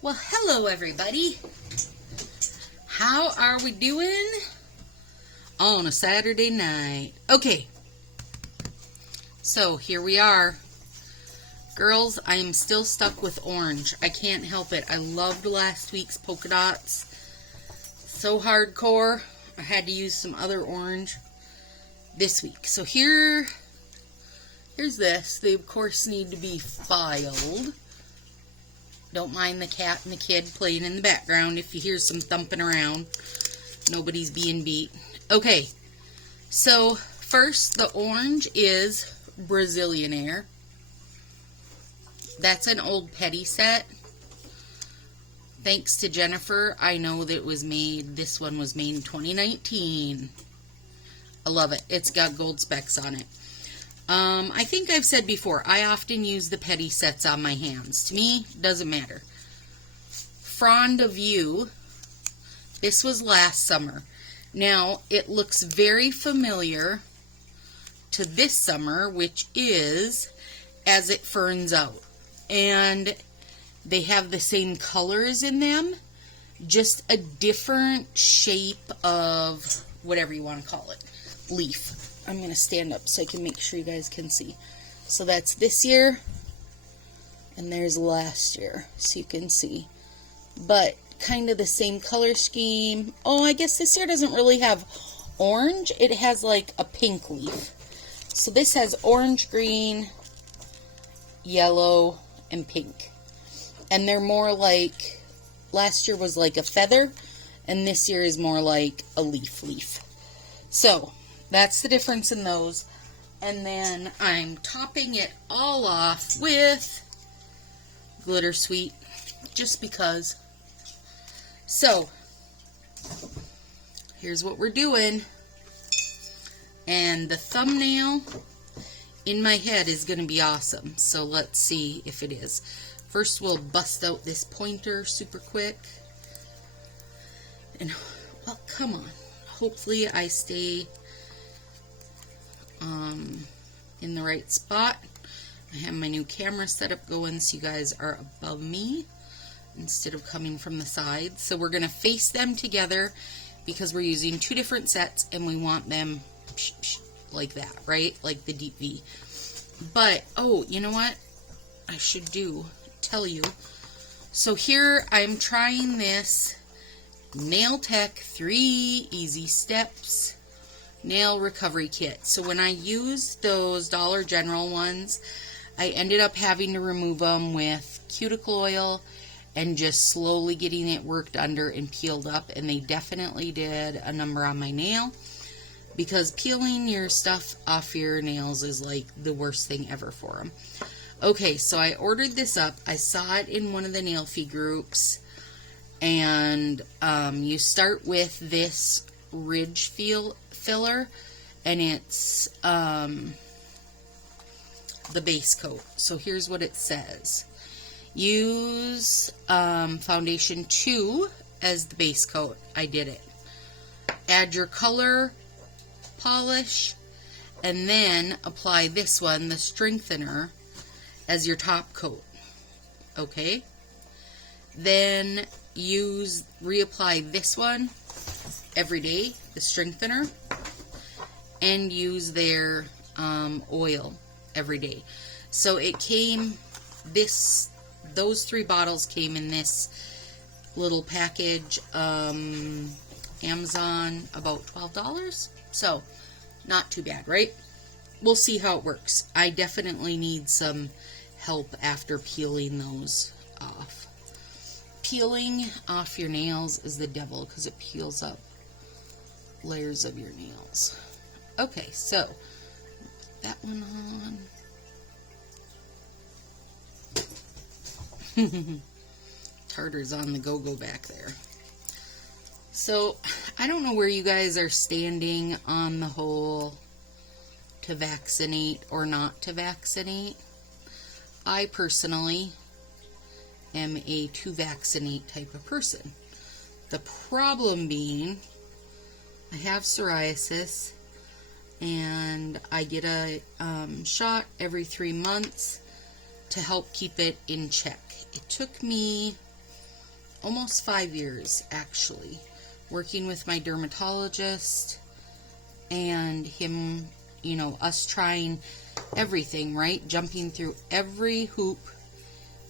Well, hello everybody. How are we doing on a Saturday night? Okay, so here we are. Girls, I am still stuck with orange. I can't help it. I loved last week's polka dots. So hardcore. I had to use some other orange this week. So here's this. They, of course, need to be filed. Don't mind the cat and the kid playing in the background if you hear some thumping around. Nobody's being beat. Okay, so first the orange is Brazilianaire. That's an old petty set. Thanks to Jennifer, I know that it was made, this one was made in 2019. I love it. It's got gold specks on it. I think I've said before, I often use the petty sets on my hands. To me, doesn't matter. Frond of You. This was last summer. Now, it looks very familiar to this summer, which is As It Ferns Out. And they have the same colors in them, just a different shape of whatever you want to call it. Leaf. I'm going to stand up so I can make sure you guys can see. So that's this year, and there's last year, so you can see. But kind of the same color scheme. Oh, I guess this year doesn't really have orange. It has like a pink leaf. So this has orange, green, yellow, and pink. And they're more like, last year was like a feather, and this year is more like a leaf. So that's the difference in those. And then I'm topping it all off with Glitter Sweet, just because. So, here's what we're doing. And the thumbnail in my head is going to be awesome. So let's see if it is. First we'll bust out this pointer super quick. And, well, come on. Hopefully I stay in the right spot. I have my new camera setup going so you guys are above me instead of coming from the side. So we're going to face them together because we're using two different sets and we want them like that, right? Like the deep V. But, oh, you know what? I should tell you. So here I'm trying this Nail Tech 3 Easy Steps nail recovery kit. So when I used those Dollar General ones, I ended up having to remove them with cuticle oil and just slowly getting it worked under and peeled up, and they definitely did a number on my nail, because peeling your stuff off your nails is like the worst thing ever for them. Okay, so I ordered this up. I saw it in one of the nail fee groups, and you start with this ridge filler, and it's the base coat. So here's what it says. Use foundation 2 as the base coat. I did it. Add your color polish, and then apply this one, the strengthener, as your top coat. Okay? Then reapply this one every day, the strengthener, and use their oil every day. So it came, those 3 bottles came in this little package, Amazon, about $12. So, not too bad, right? We'll see how it works. I definitely need some help after peeling those off. Peeling off your nails is the devil because it peels up layers of your nails. Okay, so that one on. Tartar's on the go-go back there. So, I don't know where you guys are standing on the whole to vaccinate or not to vaccinate. I personally am a to vaccinate type of person. The problem being, I have psoriasis, and I get a shot every 3 months to help keep it in check. It took me almost 5 years actually, working with my dermatologist and him, you know, us trying everything, right? Jumping through every hoop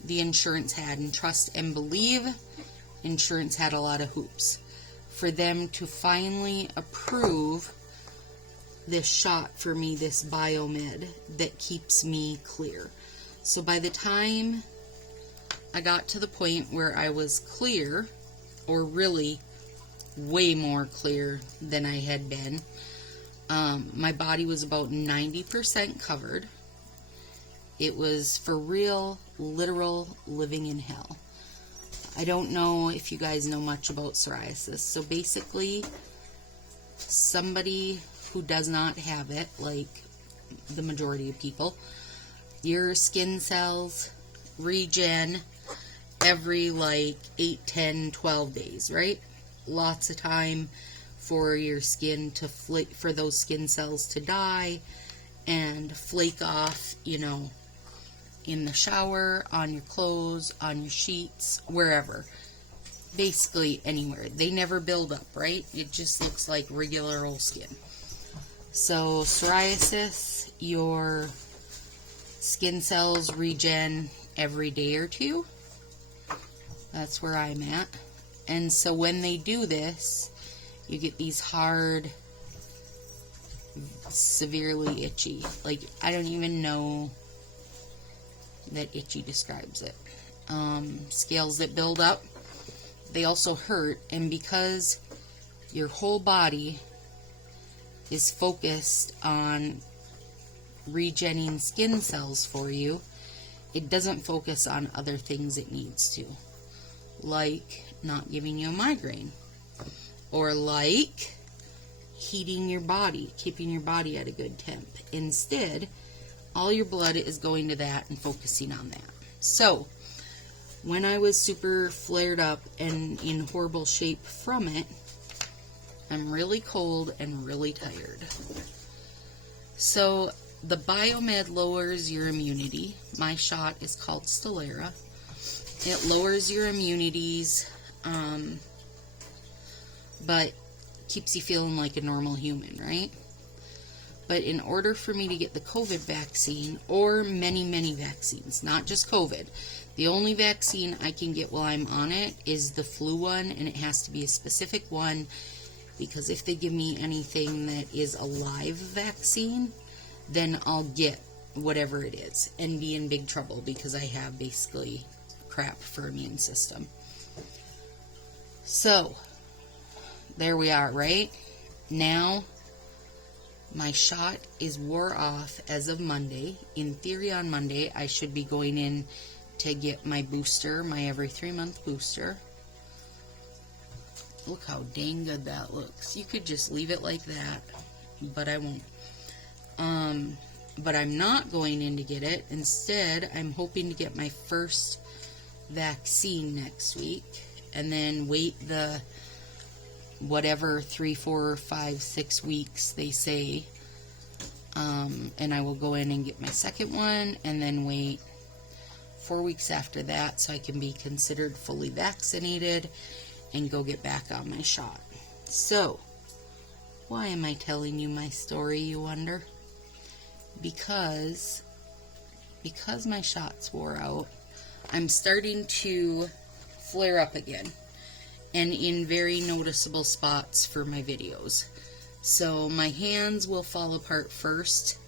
the insurance had, and trust and believe insurance had a lot of hoops for them to finally approve this shot for me, this biomed that keeps me clear. So by the time I got to the point where I was clear, or really way more clear than I had been, my body was about 90% covered. It was for real, literal living in hell. I don't know if you guys know much about psoriasis. So basically, somebody who does not have it, like the majority of people, your skin cells regen every like 8, 10, 12 days, right? Lots of time for your skin to flake, for those skin cells to die and flake off, you know, in the shower, on your clothes, on your sheets, wherever. Basically anywhere. They never build up, right? It just looks like regular old skin. So psoriasis, your skin cells regen every day or two. That's where I'm at. And so when they do this, you get these hard, severely itchy. Like, I don't even know that itchy describes it. Scales that build up. They also hurt. And because your whole body is focused on regenerating skin cells for you, it doesn't focus on other things it needs to. Like not giving you a migraine. Or like heating your body, keeping your body at a good temp. Instead, all your blood is going to that and focusing on that. So, when I was super flared up and in horrible shape from it, I'm really cold and really tired. So, the biomed lowers your immunity. My shot is called Stellara. It lowers your immunities, but keeps you feeling like a normal human, right? But in order for me to get the COVID vaccine, or many, many vaccines, not just COVID, the only vaccine I can get while I'm on it is the flu one, and it has to be a specific one, because if they give me anything that is a live vaccine, then I'll get whatever it is and be in big trouble because I have basically crap for immune system. So, there we are, right? Now, my shot is wore off as of Monday. In theory, on Monday, I should be going in to get my booster, my every 3-month booster. Look how dang good that looks. You could just leave it like that, but I won't. But I'm not going in to get it. Instead, I'm hoping to get my first vaccine next week, and then wait the whatever 3, 4, 5, 6 weeks they say, and I will go in and get my second one, and then wait 4 weeks after that so I can be considered fully vaccinated and go get back on my shot. So, why am I telling you my story, you wonder? Because my shots wore out, I'm starting to flare up again, and in very noticeable spots for my videos. So my hands will fall apart first,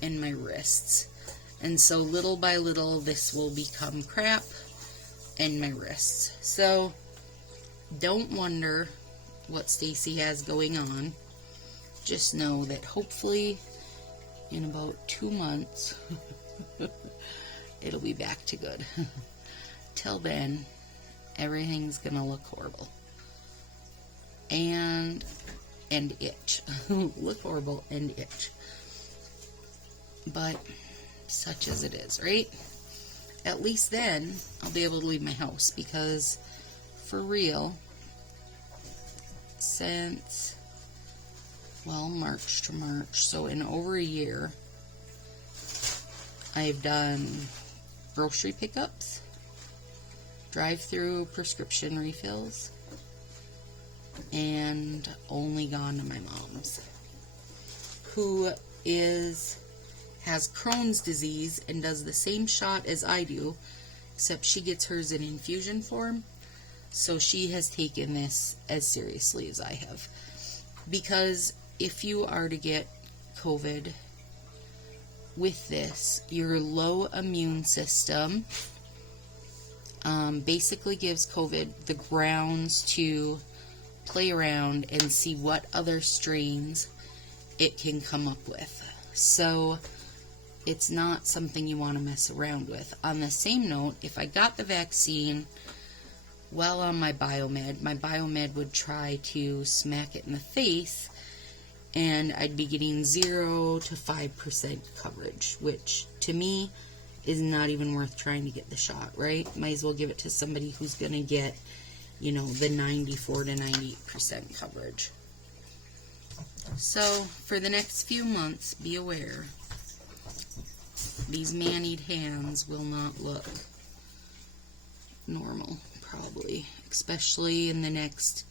and my wrists. And so little by little, this will become crap, and my wrists. So don't wonder what Stacy has going on. Just know that hopefully in about 2 months, it'll be back to good. Till then, everything's gonna look horrible. And itch. Look horrible and itch. But such as it is, right? At least then, I'll be able to leave my house, because for real, since, well, March to March, so in over a year, I've done grocery pickups, drive-through prescription refills, and only gone to my mom's, who has Crohn's disease and does the same shot as I do, except she gets hers in infusion form. So she has taken this as seriously as I have. Because if you are to get COVID with this, your low immune system basically gives COVID the grounds to play around and see what other strains it can come up with. So it's not something you want to mess around with. On the same note, if I got the vaccine while on my biomed would try to smack it in the face, and I'd be getting 0 to 5% coverage, which to me is not even worth trying to get the shot, right? Might as well give it to somebody who's going to get, you know, the 94 to 98% coverage. So for the next few months, be aware, these man-eat hands will not look normal, probably, especially in the next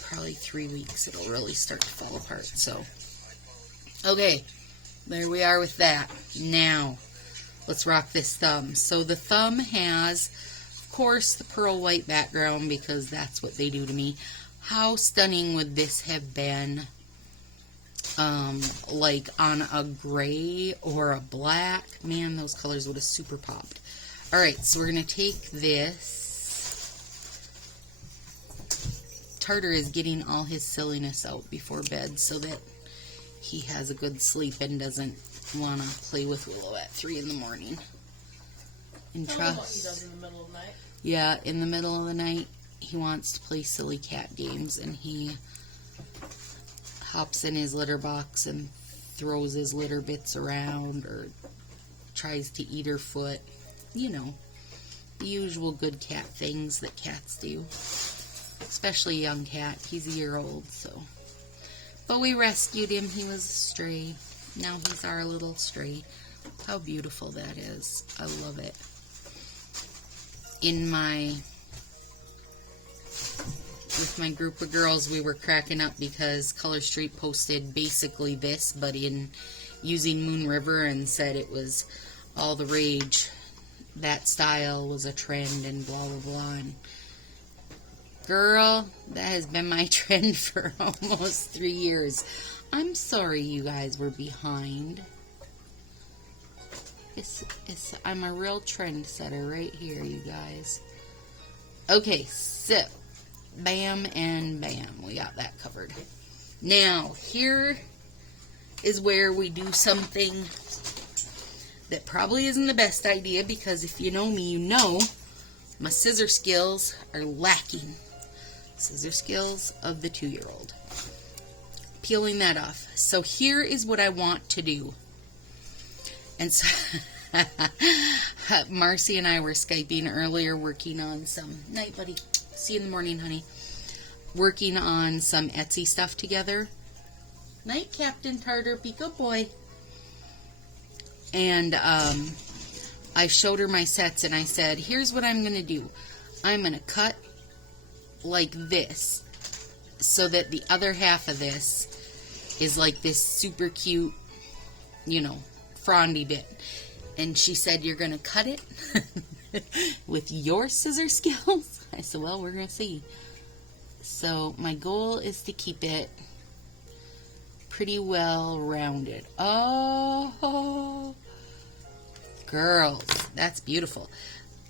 probably 3 weeks. It'll really start to fall apart. So, okay, there we are with that. Now, let's rock this thumb. So the thumb has, of course, the pearl white background because that's what they do to me. How stunning would this have been, like on a gray or a black? Man, those colors would have super popped. Alright, so we're going to take this. Tartar is getting all his silliness out before bed so that he has a good sleep and doesn't want to play with Willow at 3 in the morning. And trust, what he does in the middle of the night. Yeah, in the middle of the night, he wants to play silly cat games, and he hops in his litter box and throws his litter bits around or tries to eat her foot. You know, the usual good cat things that cats do. Especially a young cat. He's a year old, so. But we rescued him. He was a stray. Now he's our little stray. How beautiful that is. I love it. With my group of girls, we were cracking up because Color Street posted basically this, but in using Moon River, and said it was all the rage. That style was a trend and blah, blah, blah. And girl, that has been my trend for almost 3 years. I'm sorry you guys were behind. I'm a real trendsetter right here, you guys. Okay, so bam and bam. We got that covered. Now, here is where we do something that probably isn't the best idea, because if you know me, you know my scissor skills are lacking. Scissor skills of the 2-year-old. Peeling that off. So here is what I want to do. And so Marcy and I were Skyping earlier, working on some, night buddy, see you in the morning, honey, working on some Etsy stuff together. Night, Captain Tartar, be good boy. And I showed her my sets, and I said, here's what I'm going to do. I'm going to cut like this so that the other half of this is like this super cute, you know, frondy bit. And she said, you're going to cut it with your scissor skills? I said, well, we're going to see. So my goal is to keep it pretty well rounded. Oh, girls, that's beautiful.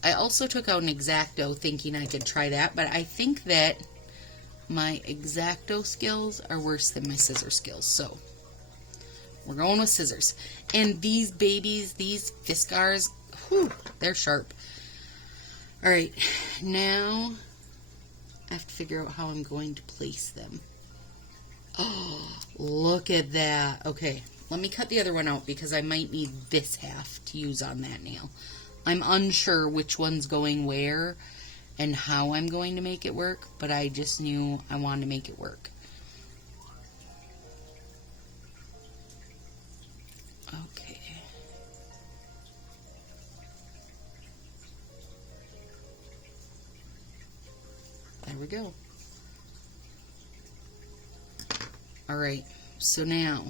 I also took out an X-Acto thinking I could try that, but I think that my X-Acto skills are worse than my scissor skills. So we're going with scissors. And these babies, these Fiskars, whew, they're sharp. Alright, now I have to figure out how I'm going to place them. Oh, look at that. Okay, let me cut the other one out because I might need this half to use on that nail. I'm unsure which one's going where and how I'm going to make it work, but I just knew I wanted to make it work. Okay. we go. Alright, so now,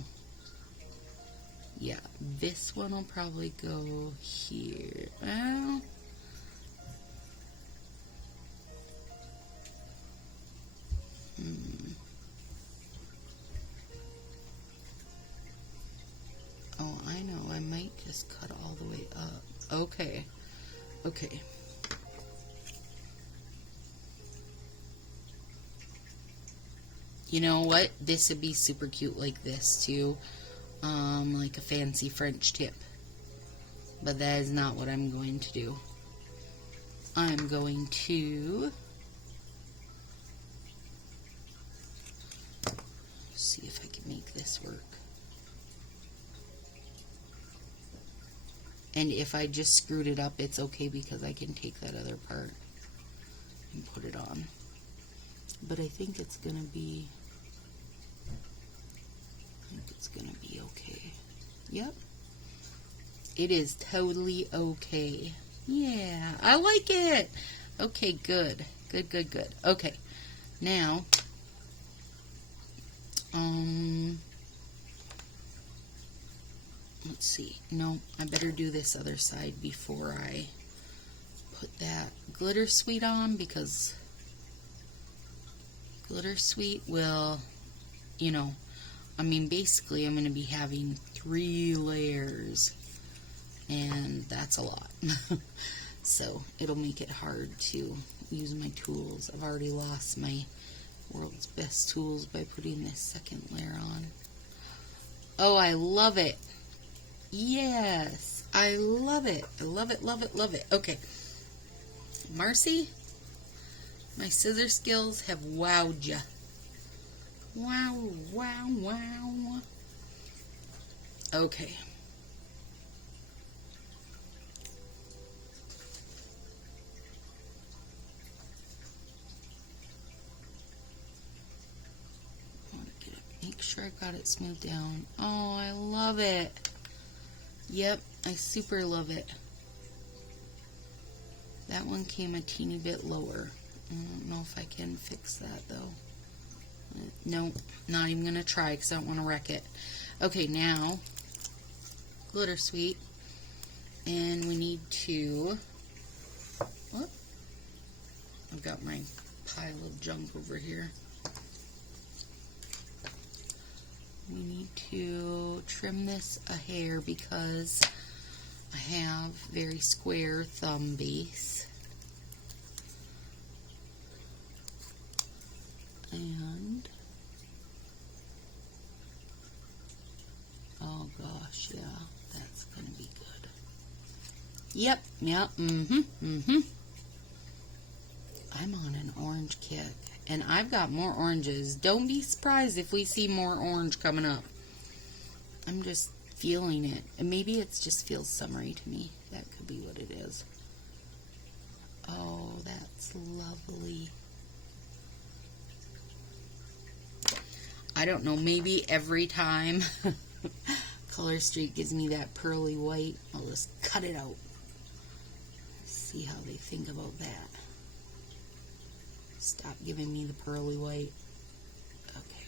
yeah, this one will probably go here. Well, oh, I know, I might just cut all the way up. Okay, okay. You know what? This would be super cute like this too. Like a fancy French tip. But that is not what I'm going to do. I'm going to see if I can make this work. And if I just screwed it up, it's okay because I can take that other part and put it on. But I think it's gonna be okay. Yep. It is totally okay. Yeah, I like it. Okay, good. Good, good, good. Okay. Now, let's see. No, I better do this other side before I put that glitter sweet on, because glitter sweet will, you know, I mean, basically I'm going to be having 3 layers, and that's a lot. So it'll make it hard to use my tools. I've already lost my world's best tools by putting this second layer on. Oh, I love it. Yes, I love it. I love it, love it, love it. Okay. Marcy, my scissor skills have wowed ya. Wow, wow, wow. Okay. Make sure I got it smoothed down. Oh, I love it. Yep, I super love it. That one came a teeny bit lower. I don't know if I can fix that though. Nope, not even going to try because I don't want to wreck it. Okay, now, glitter sweet. And we need to, oh, I've got my pile of junk over here. We need to trim this a hair because I have very square thumb base. And, oh gosh, yeah, that's going to be good. Yep, yep, I'm on an orange kick, and I've got more oranges. Don't be surprised if we see more orange coming up. I'm just feeling it, and maybe it just feels summery to me. That could be what it is. Oh, that's lovely. I don't know, maybe every time Color Street gives me that pearly white, I'll just cut it out. See how they think about that. Stop giving me the pearly white. Okay.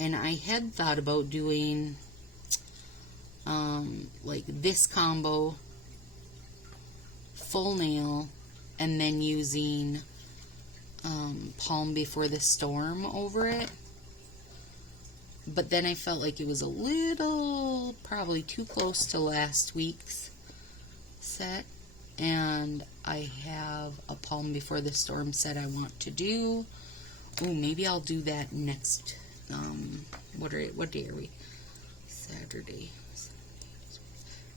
And I had thought about doing like this combo, full nail, and then using Palm Before the Storm over it. But then I felt like it was a little, probably too close to last week's set. And I have a Palm Before the Storm set I want to do. Oh, maybe I'll do that next, what day are we? Saturday.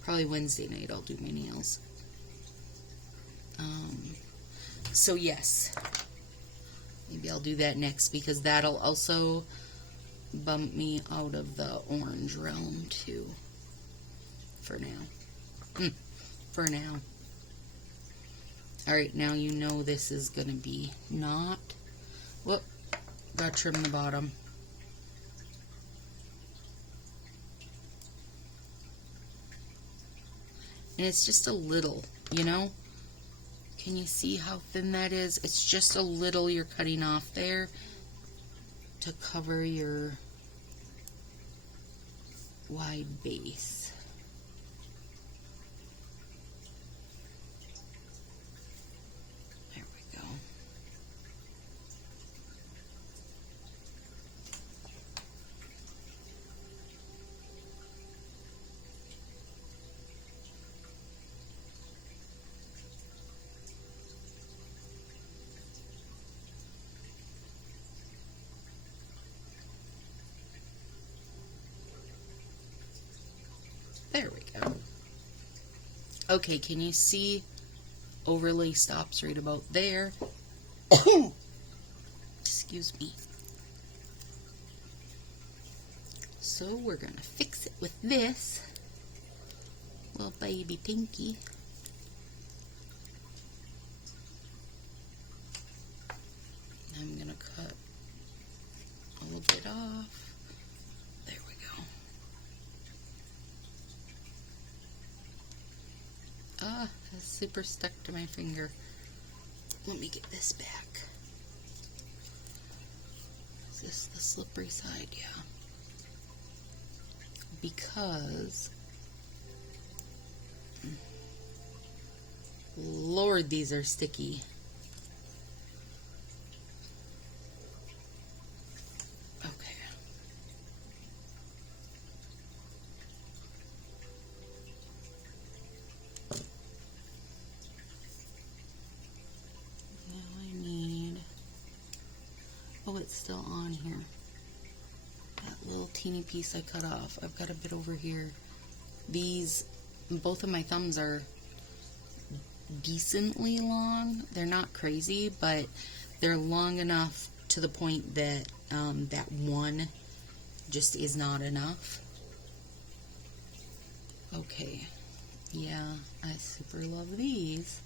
Probably Wednesday night I'll do my nails. So yes. Maybe I'll do that next because that'll also bump me out of the orange realm too. For now. For now. Alright, now you know this is going to be not... Whoop. Gotta trim the bottom. And it's just a little, you know? Can you see how thin that is? It's just a little you're cutting off there to cover your wide base. There we go. There we go. Okay, can you see overlay stops right about there? Excuse me. So we're gonna fix it with this little baby pinky. I'm gonna cut a little bit off. There we go. Ah, that's super stuck to my finger. Let me get this back. Is this the slippery side? Yeah. Because, Lord, these are sticky. Okay. Now I need, oh, it's still on here. That little teeny piece I cut off. I've got a bit over here. These, both of my thumbs are decently long. They're not crazy, but they're long enough to the point that that one just is not enough. Okay. Yeah, I super love these.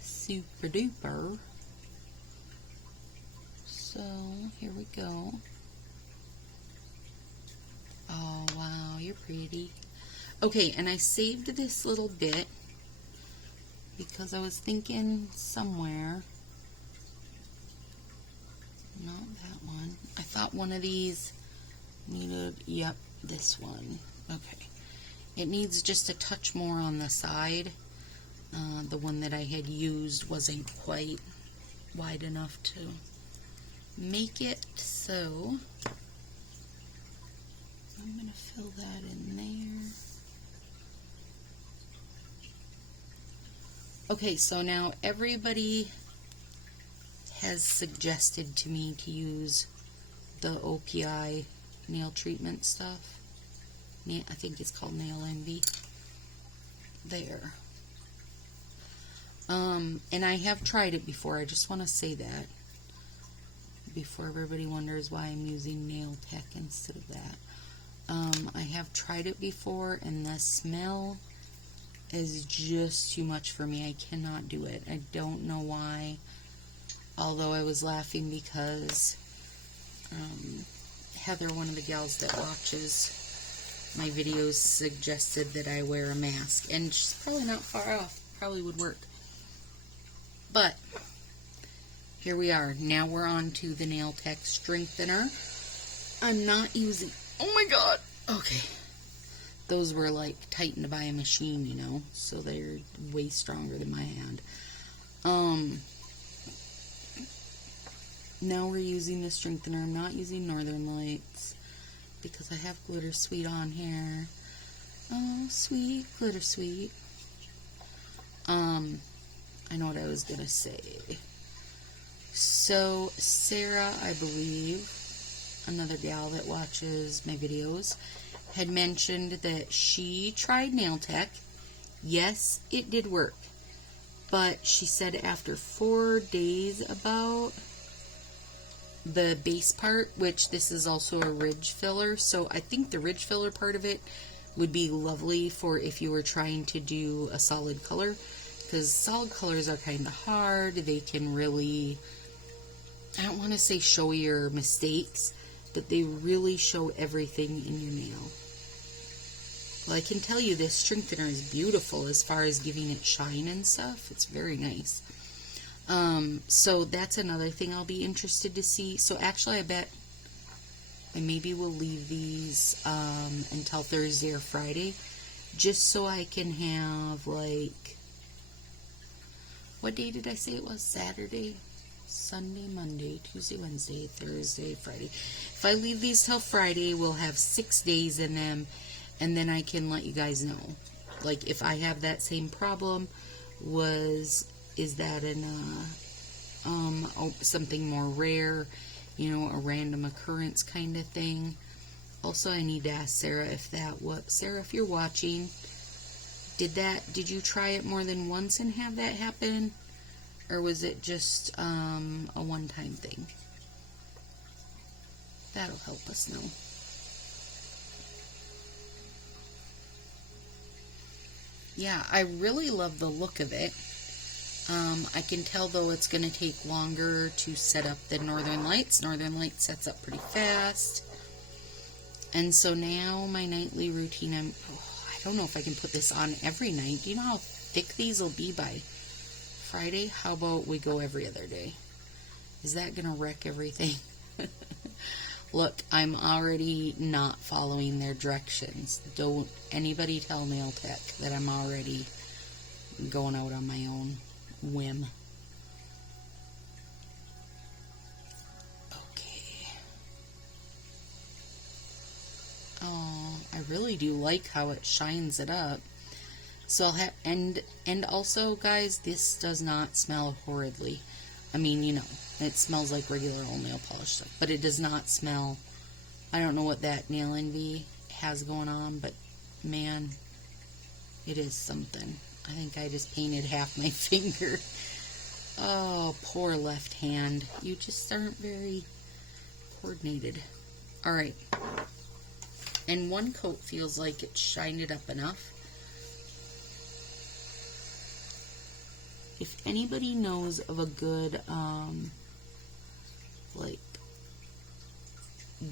Super duper. So, here we go. Oh, wow, you're pretty. Okay, and I saved this little bit because I was thinking somewhere. Not that one. I thought one of these needed, yep, this one. Okay. It needs just a touch more on the side. The one that I had used wasn't quite wide enough to make it, so I'm going to fill that in there. Okay, so now everybody has suggested to me to use the OPI nail treatment stuff. I think it's called Nail Envy. There. And I have tried it before. I just want to say that before everybody wonders why I'm using Nail Tech instead of that. I have tried it before, and the smell is just too much for me. I cannot do it. I don't know why. Although I was laughing because Heather, one of the gals that watches my videos, suggested that I wear a mask, and she's probably not far off. Probably would work. But here we are. Now we're on to the Nail Tech strengthener. I'm not using, oh my god, okay. Those were like tightened by a machine, you know, so they're way stronger than my hand. Now we're using the strengthener. I'm not using Northern Lights because I have Glitter Sweet on here. Oh, sweet, Glitter Sweet. I know what I was gonna say. So, Sarah, I believe, another gal that watches my videos, had mentioned that she tried Nail Tech. Yes, it did work. But she said after 4 days about, the base part, which this is also a ridge filler, so I think the ridge filler part of it would be lovely for if you were trying to do a solid color, because solid colors are kind of hard. They can really, I don't want to say show your mistakes, but they really show everything in your nail. Well, I can tell you this strengthener is beautiful as far as giving it shine and stuff. It's very nice. So that's another thing I'll be interested to see. So actually, I bet I maybe will leave these until Thursday or Friday, just so I can have, like, what day did I say it was? Saturday, Sunday, Monday, Tuesday, Wednesday, Thursday, Friday. If I leave these till Friday, we'll have 6 days in them, and then I can let you guys know. Like, if I have that same problem, is that in something more rare, you know, a random occurrence kind of thing. Also, I need to ask Sarah if Sarah, if you're watching, did you try it more than once and have that happen? Or was it just a one-time thing? That'll help us know. Yeah, I really love the look of it. I can tell, though, it's going to take longer to set up than Northern Lights. Northern Lights sets up pretty fast. And so now my nightly routine, I don't know if I can put this on every night. Do you know how thick these will be by Friday? How about we go every other day? Is that going to wreck everything? Look, I'm already not following their directions. Don't anybody tell Nail Tech that I'm already going out on my own whim. Okay. Oh, I really do like how it shines it up. So I'll have, and also, guys, this does not smell horridly. I mean, you know, it smells like regular old nail polish stuff, but it does not smell. I don't know what that Nail Envy has going on, but man, it is something. I think I just painted half my finger. Oh, poor left hand. You just aren't very coordinated. Alright. And one coat feels like it shined it up enough. If anybody knows of a good, like,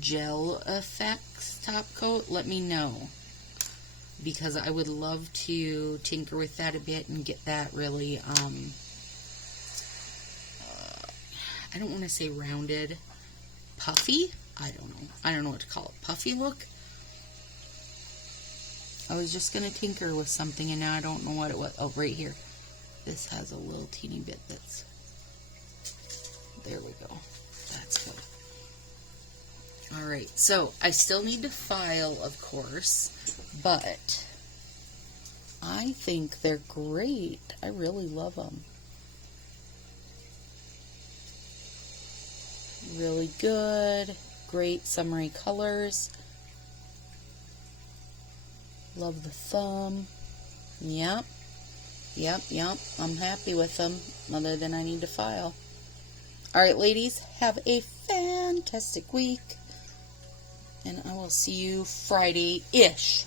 gel effects top coat, let me know. Because I would love to tinker with that a bit and get that really, I don't want to say rounded, puffy? I don't know. I don't know what to call it. Puffy look? I was just going to tinker with something and now I don't know what it was. Oh, right here. This has a little teeny bit that's, there we go. That's good. Alright, so I still need to file, of course, but I think they're great. I really love them. Really good, great summery colors. Love the thumb. Yep. I'm happy with them, other than I need to file. Alright, ladies, have a fantastic week. And I will see you Friday-ish.